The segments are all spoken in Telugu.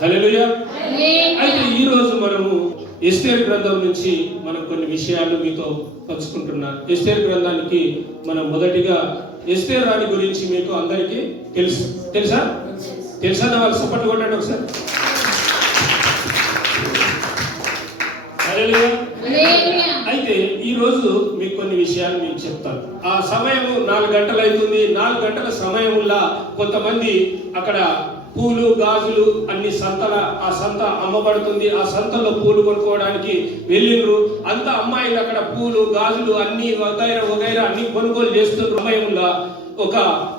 హల్లెలూయా. అయితే ఈ రోజు మనము ఎస్తేరు గ్రంథం నుంచి మనం కొన్ని విషయాలు మీతో పంచుకుంటున్నాం. ఎస్తేరు గ్రంథానికి మనం మొదటిగా ఎస్తేరు రాణి గురించి మీకు అందరికీ తెలుసా వాళ్ళు సపోర్ట్ కొట్టండి ఒకసారి. అయితే ఈ రోజు మీకు కొన్ని విషయాలు మీకు చెప్తాను. ఆ సమయం 4 గంటలు అవుతుంది. 4 గంటల సమయంలో కొంతమంది అక్కడ పూలు గాజులు అన్ని ఆ సంత అమ్మబడుతుంది. ఆ సంతలో పూలు కొనుక్కోవడానికి వెళ్ళిండ్రు. అంత అమ్మాయిలు అక్కడ పూలు గాజులు అన్ని వగైరా అన్ని కొనుగోలు చేస్తున్న సమయంలో ఒక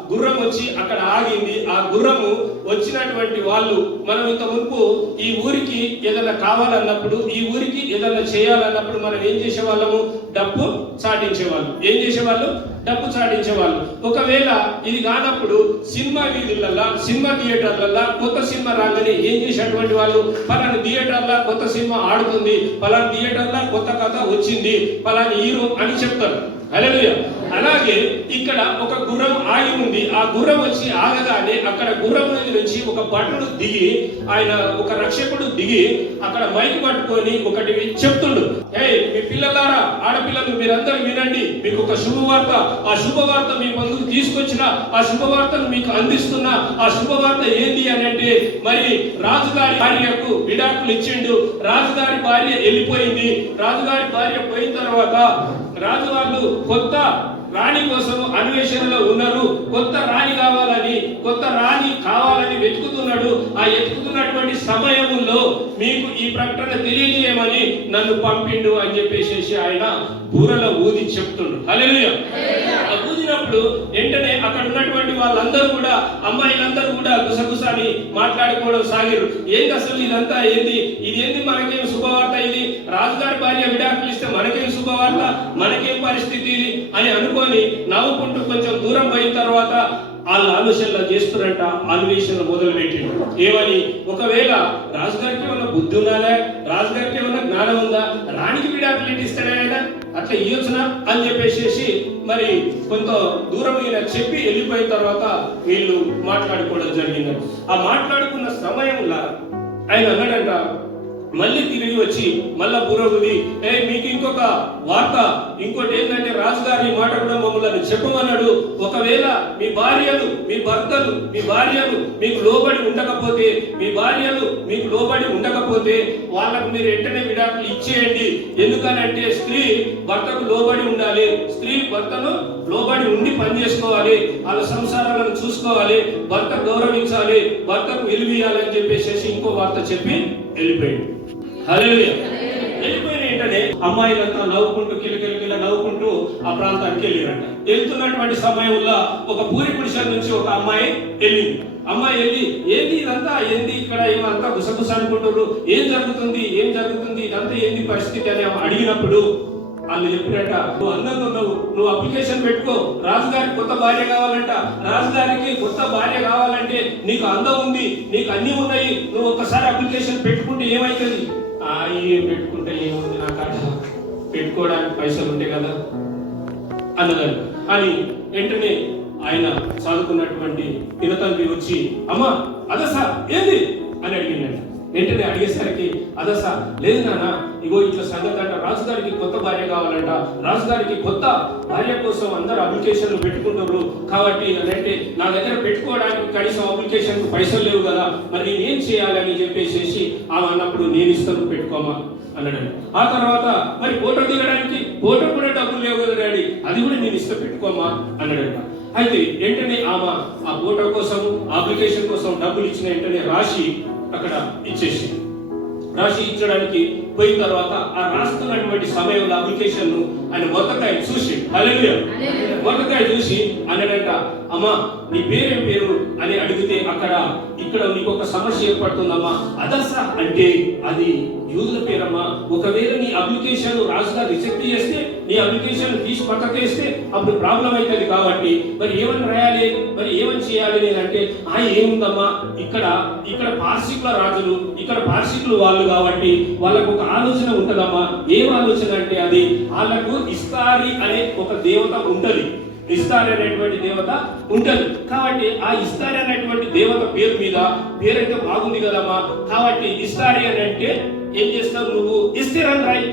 గుర్రం వచ్చి అక్కడ ఆగింది. ఆ గుర్రము వచ్చినటువంటి వాళ్ళు మనం ఇంత మునుపు ఈ ఊరికి ఏదైనా కావాలన్నప్పుడు, ఈ ఊరికి ఏదైనా చేయాలన్నప్పుడు మనం ఏం చేసేవాళ్ళము? డప్పు చాటించేవాళ్ళు. ఏం చేసేవాళ్ళు? డప్పు చాటించేవాళ్ళు. ఒకవేళ ఇది కానప్పుడు సినిమా వీధులల్లా, సినిమా థియేటర్లల్లా కొత్త సినిమా రాగానే ఏం చేసేటువంటి వాళ్ళు? పలానా థియేటర్లా కొత్త సినిమా ఆడుతుంది, పలానా థియేటర్లా కొత్త కథ వచ్చింది, పలానా హీరో అని చెప్తారు. హల్లెలూయా. అలాగే ఇక్కడ ఒక గుర్రం ఆగి ఉంది. ఆ గుర్రం వచ్చి ఆగగానే అక్కడ గుర్రం నుంచి ఒక భటుడు దిగి, ఆయన ఒక రక్షకుడు దిగి అక్కడ మైక్ పట్టుకొని ఒకటి చెప్తుండు. మీ పిల్లలారా, ఆడపిల్లలు మీరందరూ వినండి, మీకు ఒక శుభవార్త. ఆ శుభవార్త మీ ముందుకు తీసుకొచ్చిన, ఆ శుభవార్తను మీకు అందిస్తున్నా. ఆ శుభవార్త ఏంటి అని అంటే, మరి రాజుగారి భార్యకు విడాకులు ఇచ్చిండు. రాజుగారి భార్య వెళ్ళిపోయింది. రాజుగారి భార్య పోయిన తర్వాత రాజు వాళ్ళు కొత్త రాణి కోసం అన్వేషణలో ఉన్నారు. కొత్త రాణి కావాలని వెతుకుతున్నాడు. ఆ వెతుకుతున్నటువంటి సమయంలో మీకు ఈ ప్రకటన తెలియజేయమని నన్ను పంపిండు అని చెప్పేసి ఆయన బూరలో ఊది చెప్తుండు. హల్లెలూయా. ఊదినప్పుడు వెంటనే అక్కడ ఉన్నటువంటి వాళ్ళందరూ కూడా, అమ్మాయిలందరూ కూడా గుసగుసాని మాట్లాడుకోవడం సాగిరు. ఏంది అసలు ఇదంతా ఏంది? ఇదేంది? మనకేం శుభవార్త ఇది? రాజుగారి భార్య విడాకులు ఇస్తే మనకేం శుభవార్త, మనకేం పరిస్థితి ఇది అని అనుకొని నవ్వుకుంటూ కొంచెం దూరం పోయిన తర్వాత వాళ్ళు ఆలోచనలు చేస్తున్నట్ట. అన్వేషణ మొదలు పెట్టిండు. ఏమని? ఒకవేళ రాజుగారికి ఏమన్నా బుద్ధి ఉన్నదా, రాజుగారికి ఏమన్నా జ్ఞానం ఉందా, రాణికి విడాకులు ఇస్తాడా, అట్లా ఇయ్యొచ్చునా అని చెప్పేసి మరి కొంత దూరం చెప్పి వెళ్ళిపోయిన తర్వాత వీళ్ళు మాట్లాడుకోవడం జరిగింది. ఆ మాట్లాడుకున్న సమయంలో ఆయన అన్నాడంట, మళ్ళీ తిరిగి వచ్చి మళ్ళా బుర్రగుది, మీకు ఇంకొక వార్త, ఇంకోటి ఏంటంటే రాజుగారి మాట కూడా మమ్మల్ని చెప్పమన్నాడు. ఒకవేళ మీ భార్యలు, మీ భర్తలు, మీ భార్యలు మీకు లోబడి ఉండకపోతే వాళ్ళకు మీరు వెంటనే విడాకులు ఇచ్చేయండి. ఎందుకనంటే స్త్రీ భర్తకు లోబడి ఉండాలి, స్త్రీ భర్తను లోబడి ఉండి పని చేసుకోవాలి, వాళ్ళ సంసారాలను చూసుకోవాలి, భర్త గౌరవించాలి, భర్తకు విలువీయాలని చెప్పేసి ఇంకో వార్త చెప్పి వెళ్ళిపోయింది. హల్లెలూయా. వెళ్ళిపోయిన వెంటనే అమ్మాయిలంతా నవ్వుకుంటూ కిలకిల నవ్వుకుంటూ ఆ ప్రాంతానికి వెళ్ళారంట. వెళ్తున్నటువంటి సమయంలో ఒక పూరి గుడిసెల నుంచి ఒక అమ్మాయి వెళ్ళింది. అమ్మాయి వెళ్ళి, ఏంది ఇదంతా, ఏంది ఇక్కడ ఏమంతా గుసగుస అనుకుంటున్నారు, ఏం జరుగుతుంది ఇదంతా ఏంది పరిస్థితి అని అడిగినప్పుడు వాళ్ళు చెప్పినట్ట, నువ్వు అందంగా ఉన్నావు, నువ్వు అప్లికేషన్ పెట్టుకో, రాజుగారికి కొత్త భార్య కావాలంట. రాజుగారికి కొత్త భార్య కావాలంటే నీకు అందం ఉంది, నీకు అన్ని ఉన్నాయి, నువ్వు ఒక్కసారి అప్లికేషన్ పెట్టుకుంటే ఏమైతుంది? ఏం పెట్టుకుంటే ఏముంది, నా కాడ పెట్టుకోవడానికి పైసలు ఉంటాయి కదా అన్నదాన్ని అని వెంటనే ఆయన చదువుకున్నటువంటి పినతండ్రి వచ్చి, అమ్మా అదసా ఏంది అని అడిగిందంట. వెంటనే అడిగేసరికి, అదసా లేదు నాన్న, ఇగో ఇట్లా సంగతి అంట, రాజుగారికి కొత్త భార్య కావాలంట, రాజుగారికి కొత్త భార్య కోసం అందరూ అప్లికేషన్లు పెట్టుకుంటారు కాబట్టి అంటే నా దగ్గర పెట్టుకోవడానికి కనీసం అప్లికేషన్ పైసలు లేవు కదా, మరి నేను ఏం చేయాలని చెప్పేసి ఆమె అన్నప్పుడు, నేను ఇస్తాను పెట్టుకోమా అన్నాడు. ఆ తర్వాత మరి ఫోటో దిగడానికి ఫోటో కూడా డబ్బులు లేవు కదా డాడీ, అది కూడా నేను ఇస్తా పెట్టుకోమా అన్నాడంట. అయితే వెంటనే ఆమె ఆ ఫోటో కోసం అప్లికేషన్ కోసం డబ్బులు ఇచ్చిన వెంటనే రాసి అక్కడ రాసి ఇచ్చడానికి పోయిన తర్వాత ఆ రాస్తున్నటువంటి సమయంలో అప్లికేషన్ ఆయన మొదకాయ చూసి, హల్లెలూయా, మొదకాయ చూసి అన్నాడంట, అమ్మా నీ పేరేం పేరు అని అడిగితే ఇక్కడ నీకు ఒక సమస్య ఏర్పడుతుందమ్మా. అదసా అంటే అది యూదుల పేరమ్మా. ఒకవేళ నీ అప్లికేషన్ రాజుగారు రిజెక్ట్ చేస్తే, నీ అప్లికేషన్ తీసి పక్కకేస్తే అప్పుడు ప్రాబ్లం అవుతుంది. కాబట్టి మరి ఏమని రాయాలి, మరి ఏమని చేయాలి నేనంటే, ఏముందమ్మా, ఇక్కడ పార్సికుల రాజులు, ఇక్కడ పార్సికులు వాళ్ళు కాబట్టి వాళ్ళకు ఒక ఆలోచన ఉంటదమ్మా. ఏం ఆలోచన అంటే, అది వాళ్ళకు ఇస్తారి అనే ఒక దేవత ఉంటది. ఇస్తారి అనేటువంటి దేవత ఉంటుంది. కాబట్టి ఆ ఇస్తారి అనేటువంటి దేవత పేరు మీద పేరైతే బాగుంది కదమ్మా. కాబట్టి ఇస్తారి అని అంటే ఏం చేస్తావు నువ్వు? ఎస్తేర్ అని రాయి.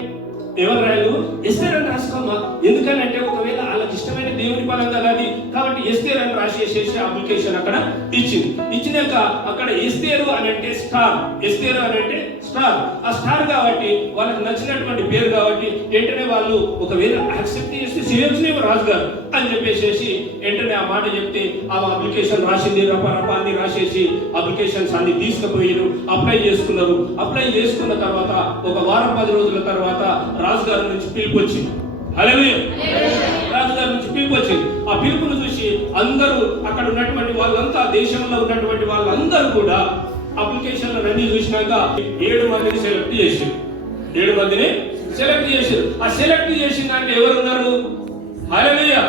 ఎవరు రాయలు? ఎస్తేర్ అని రాసుకోమ్మా. ఎందుకనంటే ఒకవేళ వాళ్ళకి ఇష్టమైన దేవుని పదం కదా అది. కాబట్టి ఎస్తేర్ అని రాసేసేసి అప్లికేషన్ అక్కడ ఇచ్చింది. ఇచ్చినాక అక్కడ ఎస్తేరు అని అంటే స్టార్, ఎస్తేరు అని అంటే స్టార్. ఆ స్టార్ కాబట్టి వాళ్ళకి నచ్చినటువంటి పేరు కాబట్టి వెంటనే వాళ్ళు ఒకవేళ యాక్సెప్ట్ చేసి చేయొచ్చునేమో రాజుగారు అని చెప్పేసి వెంటనే ఆ మాట చెప్తే ఆ అప్లికేషన్ రాసింది, రపాన్ని రాసేసి అప్లికేషన్స్ అన్ని తీసుకుపోయారు, అప్లై చేసుకున్నారు. అప్లై చేసుకున్న తర్వాత ఒక వారం 10 రోజుల తర్వాత రాజుగారి నుంచి పిలుపు వచ్చింది. హల్లెలూయా. రాజుగారి నుంచి పిలుపు వచ్చింది. ఆ పిలుపును చూసి అందరూ అక్కడ ఉన్నటువంటి వాళ్ళంతా, దేశంలో ఉన్నటువంటి వాళ్ళందరూ కూడా అప్లికేషన్లు అన్ని చూసినాక 7 మందిని సెలెక్ట్ చేశారు. 7 మందిని సెలెక్ట్ చేశారు. ఆ సెలెక్ట్ చేసిన దాంట్లో ఎవరున్నారు? హల్లెలూయా.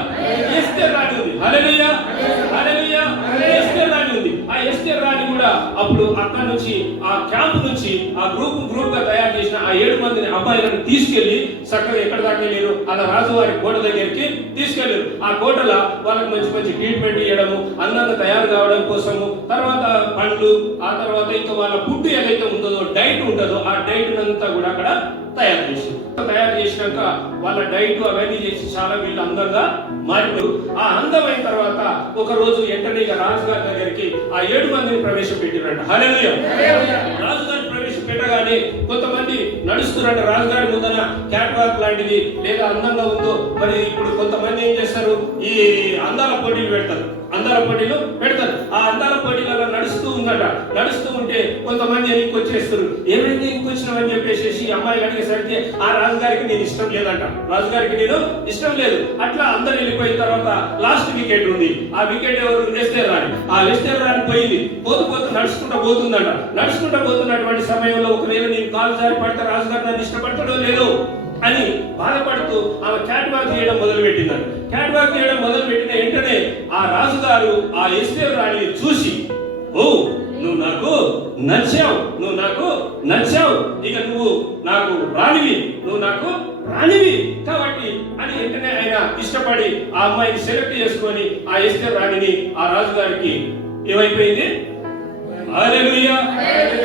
ఎస్తేర్ రాణి ఉంది. హల్లెలూయా, హల్లెలూయా. ఎస్తేర్ రాణి ఉంది. ఆ ఎస్తేర్ రాణి కూడా అప్పుడు అక్కడ నుంచి ఆ క్యాంప్ నుంచి ఆ గ్రూప్ గా తయారు చేసిన ఆ 7 మందిని అబ్బాయిలను తీసుకెళ్లి చక్కగా ఎక్కడ దాకా వెళ్ళారు? అలా రాజువారి కోట దగ్గరికి తీసుకెళ్లారు. ఆ కోటలో వాళ్ళకి మంచి మంచి ట్రీట్మెంట్ ఇవ్వడము, అందంగా తయారు కావడం కోసము, తర్వాత పండ్లు, ఆ తర్వాత ఇంకా వాళ్ళ ఫుడ్ ఏదైతే ఉంటుందో, డైట్ ఉంటుందో, ఆ డైట్ అంతా కూడా అక్కడ తయారు చేసినాక వాళ్ళ డైట్ అవన్నీ చేసి చాలా వీళ్ళు అందంగా మారిపోయారు. ఆ అందమైన తర్వాత ఒక రోజు వెంటనే రాజుగారి దగ్గరికి ఆ 7 మందిని ప్రవేశపెట్టారంట. హల్లెలూయా. రాజుగారిని ప్రవేశపెట్టగానే కొంతమంది నడుస్తురంట రాజుగారి ముందన క్యాట్ వాక్ లాంటిది లేదా అందంగా ఉందో. మరి ఇప్పుడు కొంతమంది ఏం చేస్తారు? ఈ అందాల పోటీలు పెడతారు. ఆ అందాల పోటీలలో నడుస్తూ ఉందట. నడుస్తూ ఉంటే కొంతమంది ఎన్నికి వచ్చేస్తారు. ఏమైంది ఎన్నికి వచ్చినామని చెప్పేసి అమ్మాయిలు అడిగేసరికి ఆ రాజుగారికి నేను ఇష్టం లేదంట. రాజుగారికి నేను ఇష్టం లేదు. అట్లా అందరు వెళ్ళిపోయిన తర్వాత లాస్ట్ వికెట్ ఉంది. ఆ వికెట్ ఎవరు? ఎస్తేర్ రాణి. ఆ ఎస్తేర్ రాణి పోయింది. పోతూ నడుచుకుంటూ పోతుందట. నడుచుకుంటూ పోతున్నటువంటి సమయంలో ఒకవేళ నేను కాలు జారి పడితే రాజుగారు నన్ను ఇష్టపడతాడో లేదో అని బాధపడుతూ ఆమె క్యాట్ వాక్ చేయడం మొదలుపెట్టిందంట. క్యాట్ వాక్ చేయడం మొదలుపెట్టిన వెంటనే ఆ రాజుగారు ఆ ఎస్తేర్ రాణిని చూసి, ఓ నువ్వు నాకు నచ్చావు, ఇక నువ్వు నాకు రాణివి కాబట్టి అని వెంటనే ఆయన ఇష్టపడి ఆ అమ్మాయిని సెలెక్ట్ చేసుకొని ఆ ఎస్తేర్ రాణిని ఆ రాజుగారికి ఏమైపోయింది? హల్లెలూయా,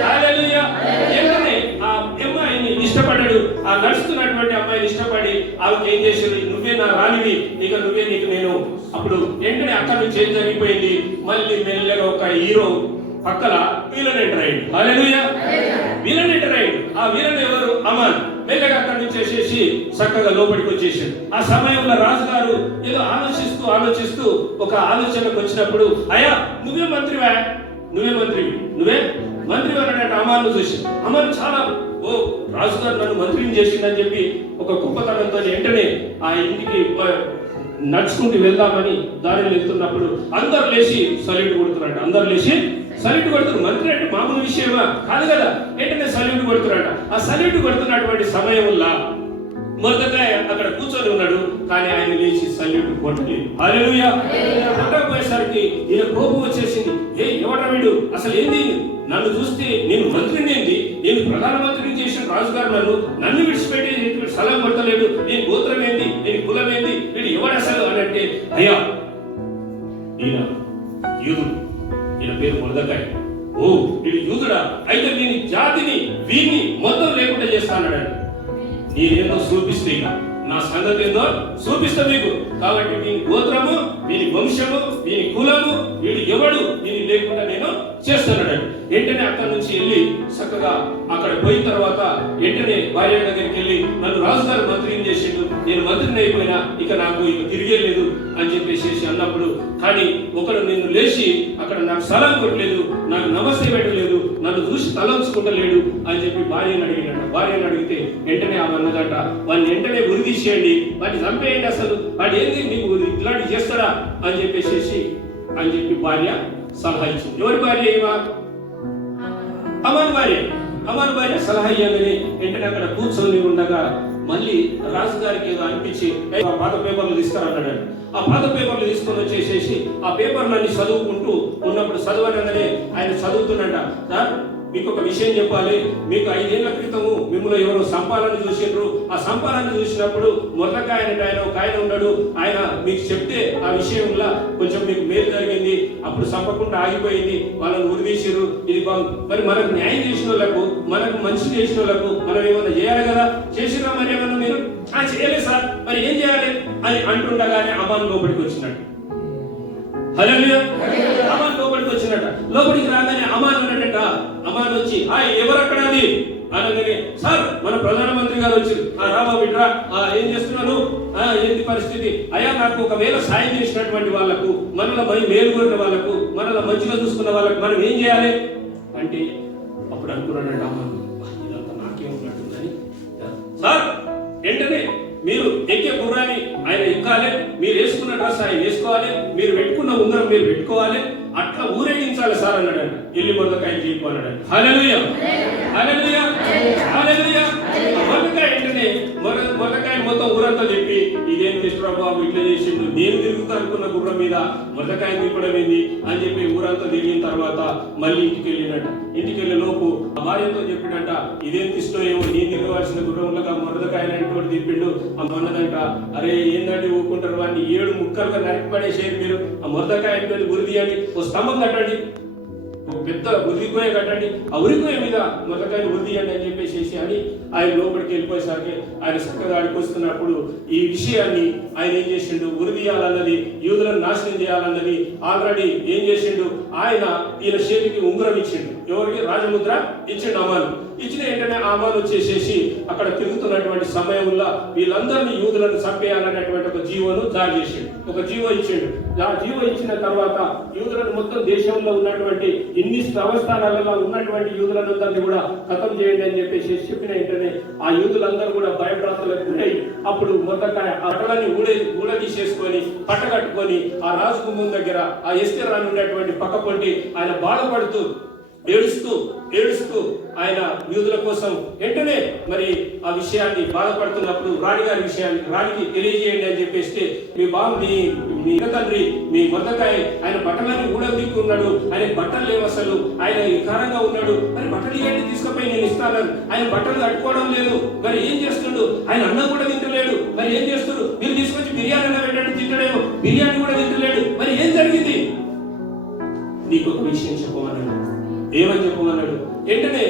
హల్లెలూయా. వెంటనే ఆ అమ్మాయిని ఇష్టపడ్డాడు. ఆ నడుస్తున్నటువంటి అమ్మాయిని ఇష్టపడి ఆమెకి ఏం చేశాడు? నువ్వే నా రాణివి, నీకు నేను. అప్పుడు వెంటనే అక్కడి నుంచి ఏం జరిగిపోయింది? మళ్ళీ మెల్లగా ఒక హీరో పక్కల విలన్ ఎంటర్ అయ్యాడు. హల్లెలూయా. విలన్ ఎంటర్ అయ్యాడు. ఆ విలన్ ఎవరు? అమాన్. మెల్లగా అక్కడి నుంచి వేసేసి చక్కగా లోపలికి వచ్చేసాడు. ఆ సమయంలో రాజుగారు ఏదో ఆలోచిస్తూ ఒక ఆలోచనకు వచ్చినప్పుడు, అయ్యా నువ్వే మంత్రివి అన్నట్టు అమాను చూసి, అమాను చాలా రాజుగారు నన్ను మంత్రిని చేసిందని చెప్పి ఒక గొప్పతనంతో వెంటనే ఆ ఇంటికి నడుచుకుంటూ వెళ్దామని దారిలో వెళ్తున్నప్పుడు అందరు లేచి సల్యూట్ కొడుతున్నారు. మంత్రి అంటే మామూలు విషయమా కాదు కదా. వెంటనే సల్యూట్ కొడుతున్నాడు. ఆ సల్యూట్ కొడుతున్నటువంటి సమయంలో మొర్దెకై అక్కడ కూర్చొని ఉన్నాడు. కానీ ఆయన లేచి సల్యూట్ కొట్టలేదు. హల్లెలూయా. కొట్టకపోయేసరికి ఈయన కోపం వచ్చేసింది. ఎవడా వీడు? అసలు ఏంది? నన్ను చూస్తే నేను మంత్రిని ఏంది? నేను ప్రధానమంత్రిని చేసిన రాజుగారు నన్ను విడిచిపెట్టి సలం కొట్టలేడు. నేను గోత్రం ఏంది? నేను కులం ఏంది? వీడు ఎవడు అసలు అని అంటే, అయ్యా ఈయన యూదుడు, ఈయన పేరు మొర్దెకై. ఓ వీడు యూదుడా? అయితే వీని జాతిని వీని మొత్తం లేకుండా చేస్తాడు. నేనేందో చూపిస్తే ఇక నా సంగతి ఏందో చూపిస్తా మీకు. కాబట్టి వీని గోత్రము, వీని వంశము, వీని కులము, వీడు ఎవడు వీని లేకుండా నేను చేస్తున్నాడు. వెంటనే అక్కడి నుంచి వెళ్ళి చక్కగా అక్కడ పోయిన తర్వాత వెంటనే భార్య దగ్గరికి వెళ్ళి, నన్ను రాజుగారు మంత్రిని చేసిండు, నేను మంత్రిని అయిపోయినా ఇక నాకు తిరిగేలేదు అని చెప్పేసి అన్నప్పుడు, కానీ ఒకడు నిన్ను లేచి అక్కడ నాకు సలాం కొట్టలేదు, నాకు నమస్తే పెట్టలేదు, నన్ను చూసి తలంచుకుంటలేడు అని చెప్పి భార్యను అడిగినట్ట. భార్యను అడిగితే వెంటనే ఆమె అన్నదట, వాడిని వెంటనే ఉరిదీసేయండి, వాడిని చంపేయండి, అసలు వాడు ఏంది మీకు ఇట్లాంటి చేస్తారా అని చెప్పి భార్య సలహా ఇచ్చింది. ఎవరి భార్య? అమాను భార్య సలహా ఇవ్వగానే వెంటనే అక్కడ కూర్చొని ఉండగా మళ్ళీ రాజుగారికి ఏదో అనిపించి ఆ పాత పేపర్లు తీసుకురన్నాడు. ఆ పాత పేపర్లు తీసుకొని వచ్చేసేసి ఆ పేపర్లన్నీ చదువుకుంటూ ఉన్నప్పుడు చదవనగానే ఆయన చదువుతున్నట, సార్ మీకు ఒక విషయం చెప్పాలి, మీకు 5 ఏళ్ల క్రితము మిమ్మల్ని ఎవరో సంపాలను చూసిండ్రు, ఆ సంపాలను చూసినప్పుడు మొర్దెకాయ ఆయన ఒక ఆయన ఉన్నాడు, ఆయన మీకు చెప్తే ఆ విషయంలో కొంచెం మీకు మేలు జరిగింది, అప్పుడు సంపకుండా ఆగిపోయింది, వాళ్ళని ఉరిదీసిరు, ఇది బాగుంది. మరి మనకు న్యాయం చేసిన వాళ్ళకు, మనకు మంచి చేసిన వాళ్ళకు మనం ఏమన్నా చేయాలి కదా, చేసిరా మరి ఏమన్నా మీరు? చేయలేదు సార్, మరి ఏం చేయాలి అని అంటుండగానే అమాన్ లోపలికి వచ్చినట్టు. హల్లెలూయా. అమాన్ లోపలికి వచ్చినట్ట. లోపలికి రాగానే అమాన్ అన్నట, అమాన్ వచ్చి ఎవరు అక్కడ అది అనగానే, సార్ మన ప్రధానమంత్రి గారు వచ్చి, రాబా బిడ్రా ఏం చేస్తున్నాను, ఏంటి పరిస్థితి అయ్యా, నాకు ఒకవేళ సాయం చేసినటువంటి వాళ్ళకు, మనలో మేలు కోరిన వాళ్ళకు, మనలో మంచిగా చూసుకున్న వాళ్ళకు మనం ఏం చేయాలి అంటే, అప్పుడు అనుకున్నాడు అమాన్, ఇదంతా నాకేమున్నట్టుందని, సార్ వెంటనే మీరు ఎక్కే గుర్రాన్ని ఆయన ఎక్కాలి, మీరు వేసుకున్న డ్రెస్ ఆయన వేసుకోవాలి, మీరు పెట్టుకున్న ఉంగరం మీరు పెట్టుకోవాలి, అట్లా ఊరేగించాలి సార్ అన్నాడు. ఎల్లి మొర్దెకాయ చెప్పు అన్నాడు. హల్లెలూయా, హల్లెలూయా, హల్లెలూయా. మొర్దెకాయ వెంటనే మొర్దెకాయ మొత్తం ఊరంతా చెప్పి, ఇదేం కృష్ణరావు బాబు ఇట్లా చేసిండు, నేను తిరుగుతా అనుకున్న గుర్రం మీద మొర్దెకాయ తిప్పడం ఏంది అని చెప్పి ఊరంతా తిరిగిన తర్వాత మళ్ళీ ఇంటికి వెళ్ళినట్ట. ఇంటికి వెళ్ళే లోపు భార్యతో చెప్పినట్ట, ఇదేం తీసుకో ఏమో, నేను తిరగవలసిన గుర్రంలో మొర్దెకాయ అంటోటి తిప్పిండు. అన్నదంట, అరే ఏందండి ఊరుకుంటారు, వాడిని 7 ముక్కలుగా నరికి పడేసేది మీరు, ఆ మొర్దెకాయ అంటే ఉరి తీయండి, ఓ స్తంభం కట్టండి, ఒక పెద్ద ఉరికోయ కట్టండి, ఆ ఉరికోయ మీద మొర్దెకాయని ఉరి తీయండి అని చెప్పేసి అని ఆయన లోపలికి వెళ్ళిపోయేసరికి ఆయన చక్కగా అడికొస్తున్నప్పుడు ఈ విషయాన్ని ఆయన ఏం చేసిండు, ఉరి తీయాలన్నది, యూదులను నాశనం చేయాలన్నది ఆల్రెడీ ఏం చేసిండు, ఈయన చేతికి ఉంగరం ఇచ్చిండు. ఎవరికి? రాజముద్ర ఇచ్చిండు అమాను. ఇచ్చిన వెంటనే అమాను వచ్చేసేసి అక్కడ తిరుగుతున్నటువంటి సమయంలో వీళ్ళందరినీ యూదులను చంపేయాలన్నటువంటి ఒక జీవోను జారీ చేసిండు, ఒక జీవో ఇచ్చిండు. ఆ జీవో ఇచ్చిన తర్వాత యూదులను మొత్తం దేశంలో ఉన్నటువంటి ఇన్ని సంవత్సరాలలో ఉన్నటువంటి యూదులందరినీ కూడా ఖతం చేయండి అని చెప్పేసి చెప్పిన వెంటనే ఆ యూదులందరూ కూడా భయభ్రాంతులకు గురై అప్పుడు మొర్దెకాయ ఆ అటలని ఊడదీసేసుకొని పట్టగట్టుకొని ఆ రాజగుమ్మం దగ్గర ఆ ఎస్తేర్ రాని ఉన్నటువంటి పక్క పొంటి ఆయన బాధపడుతూ ఏడుస్తూ ఆయన యూదుల కోసం వెంటనే మరి ఆ విషయాన్ని బాధపడుతున్నప్పుడు రాణికి తెలియజేయండి అని చెప్పేస్తే, మీ బాబు మీ తండ్రి మీ మొర్దెకాయ ఆయన బట్టలన్నీ ఊడదీకి ఉన్నాడు, ఆయన బట్టలు లేవు, అసలు ఆయన వికారంగా ఉన్నాడు, మరి బట్టలు ఇవన్నీ తీసుకుపోయి నేను ఇస్తానని ఆయన బట్టలు కట్టుకోవడం లేదు, మరి ఏం చేస్తుండు, ఆయన అన్నం కూడా తింటలేడు, మరి ఏం చేస్తుడు, మీరు తీసుకొచ్చి బిర్యానీ పెట్టండి తింటలేము, బిర్యానీ కూడా తింటలేడు, మరి ఏం జరిగింది? నీకు ఒక విషయం చెప్పమన్నాడు. ఏమని చెప్పమన్నాడు? వెంటనే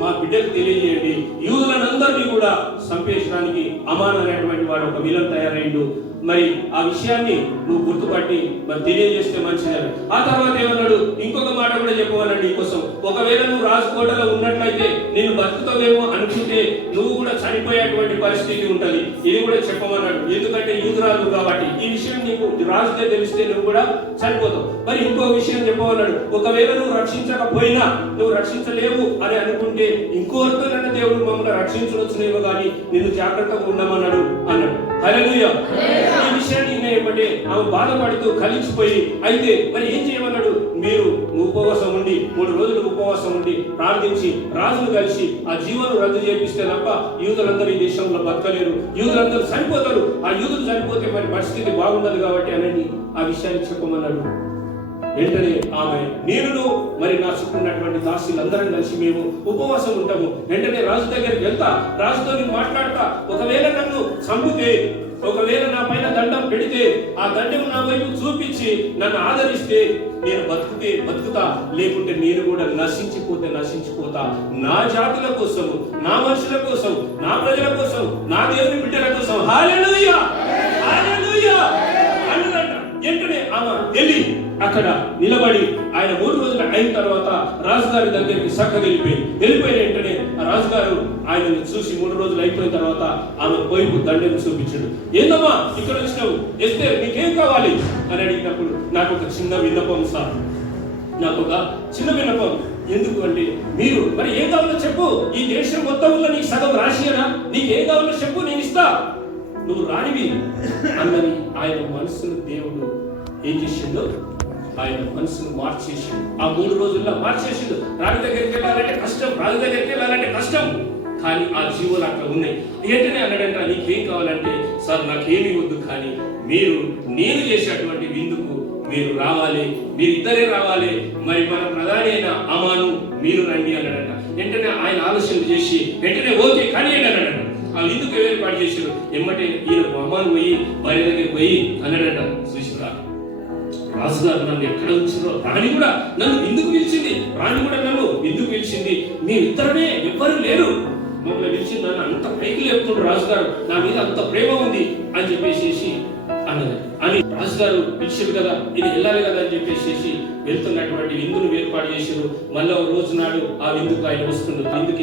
మా బిడ్డకు తెలియజేయండి, యూదులందరినీ కూడా చంపేయడానికి అమాన్ అనేటువంటి వాడు ఒక విలన్ తయారైండు, మరి ఆ విషయాన్ని నువ్వు గుర్తుపట్టి మరి తెలియజేస్తే మంచిదని. ఆ తర్వాత ఏమన్నాడు, ఇంకొక మాట కూడా చెప్పమన్నాడు నీకోసం, ఒకవేళ నువ్వు రాజకోటలో ఉన్నట్లయితే నేను బతుకుతావేమో అనుకుంటే నువ్వు కూడా చనిపోయేటువంటి పరిస్థితి ఉంటది, ఇది కూడా చెప్పమన్నాడు. ఎందుకంటే యూదురాలు కాబట్టి ఈ విషయం నీకు రాజుకే తెలిస్తే నువ్వు కూడా చనిపోతావు. మరి ఇంకో విషయం చెప్పమన్నాడు, ఒకవేళ నువ్వు రక్షించకపోయినా, నువ్వు రక్షించలేవు అని అనుకుంటే ఇంకోరితోనైనా దేవుడు మమ్మల్ని రక్షించవచ్చునేమో కానీ నిన్ను జాగ్రత్తగా ఉండమన్నాడు అన్నాడు. హల్లెలూయా. ఈ విషయాన్ని ఏమంటే ఆమె బాధపడుతూ కలిసిపోయి, అయితే మరి ఏం చేయమన్నాడు, మీరు ఉపవాసం ఉండి 3 రోజులు ఉపవాసం ఉండి ప్రార్థించి రాజును కలిసి ఆ జీవను రద్దు చేపిస్తే తప్ప యూదులందరూ ఈ దేశంలో బతకలేరు, యూదులందరూ చనిపోతారు, ఆ యూదులు చనిపోతే మరి పరిస్థితి బాగుండదు కాబట్టి అని ఆ విషయాన్ని చెప్పమన్నాడు. వెంటనే ఆమె, నేను మరి నా చుట్టూ ఉన్నటువంటి దాసులందరం కలిసి మేము ఉపవాసం ఉంటాము, వెంటనే రాజు దగ్గరికి వెళ్తా, రాజుతో నేను మాట్లాడతా, ఒకవేళ నన్ను చంపితే, ఒకవేళ నా పైన దండం పెడితే ఆ దండం నా వైపు చూపించి నన్ను ఆదరిస్తే నేను బతుకుతా, లేకుంటే నేను కూడా నశించిపోతా, నా జాతుల కోసం, నా మనుషుల కోసం, నా ప్రజల కోసం, నా దేవుని బిడ్డల కోసం. హల్లెలూయా, హల్లెలూయా అన్నదంట. వెంటనే ఆమె వెళ్ళి అక్కడ నిలబడి ఆయన 3 రోజులు అయిన తర్వాత రాజుగారి దగ్గరికి చక్కగా వెళ్ళిపోయిన వెంటనే ఆ రాజుగారు ఆయనను చూసి 3 రోజులు అయిపోయిన తర్వాత ఆమె వైపు దండను చూపించాడు. ఏందమ్మా ఇక్కడ వచ్చినావు, ఎస్తేర్ నీకేం కావాలి అని అడిగినప్పుడు, నాకు ఒక చిన్న విన్నపం సార్, నాకు ఒక చిన్న విన్నపం. ఎందుకు అంటే, మీరు మరి ఏం కావాలో చెప్పు, ఈ దేశం మొత్తంలో నీకు సగం రాసియనా, నీకు ఏం కావాలో చెప్పు, నేను ఇస్తా, నువ్వు రానివి అన్నది. ఆయన మనసును దేవుడు ఏం చేసిందో, ఆయన మనసును మార్చేసిండు. ఆ 3 రోజుల్లో మార్చేసిండు. రాజు దగ్గరికి వెళ్ళాలంటే కష్టం, రాజు దగ్గరికి వెళ్ళాలంటే కష్టం, కానీ ఆ జీవులు అక్కడ ఉన్నాయి. ఏంటనే అన్నాడంట, నీకేం కావాలంటే, సార్ నాకేమీ వద్దు, కానీ మీరు నేను చేసేటువంటి విందుకు మీరు రావాలి, మీరిద్దరే రావాలి, మరి మన ప్రధాని అయిన అమాను మీరు రండి అన్నాడంట. వెంటనే ఆయన ఆలోచన చేసి వెంటనే ఓకే కానీ అన్నాడంట. వాళ్ళు ఎందుకు ఏర్పాటు చేశారు? ఎమ్మటే ఈయన అమ్మాను పోయి భార్య దగ్గరికి పోయి అన్నాడంట, చూసిరా రాజుగారు నన్ను ఎక్కడ ఉంచారో, రాణి కూడా నన్ను ఎందుకు పిలిచింది, రాణి కూడా నన్ను ఎందుకు పిలిచింది, మీ ఇద్దరమే ఎవ్వరు లేరు, మమ్మల్ని పిలిచింది, నన్ను అంత పైకి లేపుతున్నాడు రాజుగారు, నా మీద అంత ప్రేమ ఉంది అని చెప్పేసి అన్నది. అని రాజుగారు పిలిచారు కదా, ఇది వెళ్ళాలి కదా అని చెప్పేసి వెళ్తున్నటువంటి విందును ఏర్పాటు చేశారు. మళ్ళీ ఒక రోజు నాడు ఆ విందుకు ఆయన వస్తున్నారు. విందుకి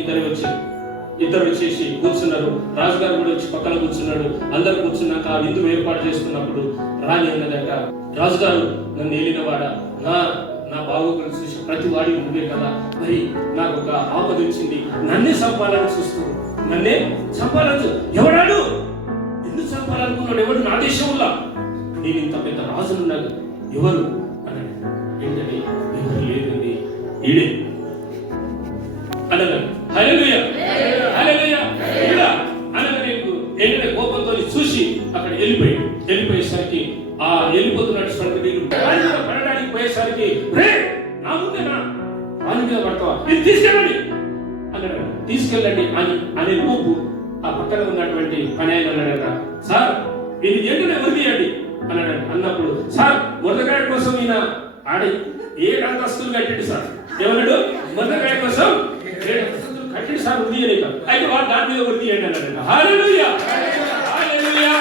ఇద్దరు వచ్చేసి కూర్చున్నారు. రాజుగారు కూడా వచ్చి పక్కన కూర్చున్నాడు. అందరు కూర్చున్నాక ఆ విందును ఏర్పాటు చేసుకున్నప్పుడు రాణి అన్నదట, రాజుగారు నన్ను ఏలినవాడా, నా బాగోగులు చూసి ప్రతి వాడి నువ్వే కదా, మరి నాకు ఒక ఆపద వచ్చింది, నన్నే చంపాలని చూస్తున్నాడు, నన్నే చంపాలని ఎవడాడు, ఎందుకు చంపాలనుకున్నాడు, ఎవడు నా దేశంలో, నేను ఇంత పెద్ద రాజునున్నాను, ఎవరు అన్నాడు. ఏంటంటే ఎవరు లేదండి, ఈడే అన్నాడు. హల్లెలూయా హల్లెలూయా ఈడా అనగా ఏంటంటే కోపంతో చూసి అక్కడ వెళ్ళిపోయేసరికి ఆ వెళ్ళిపోతున్నటువంటి నేను పడడానికి పోయేసరికి రే నా ముందేనా వాళ్ళ మీద పడతావా, ఇది తీసుకెళ్ళండి అన్నాడు. తీసుకెళ్ళండి అని అనే లోపు ఆ పక్కన ఉన్నటువంటి పని ఆయన అన్నాడట, సార్ ఇది ఏంటనే వదిలేయండి అన్నాడు. అన్నప్పుడు సార్ మురదకాయ కోసం ఈయన ఆడి 7 అంతస్తులు కట్టిండు సార్, ఏమన్నాడు, మురదకాయ కోసం 7 అంతస్తులు కట్టిండు సార్ వదిలేయని, అయితే వాళ్ళు దాని మీద వదిలేయండి అన్నాడు. హల్లెలూయా హల్లెలూయా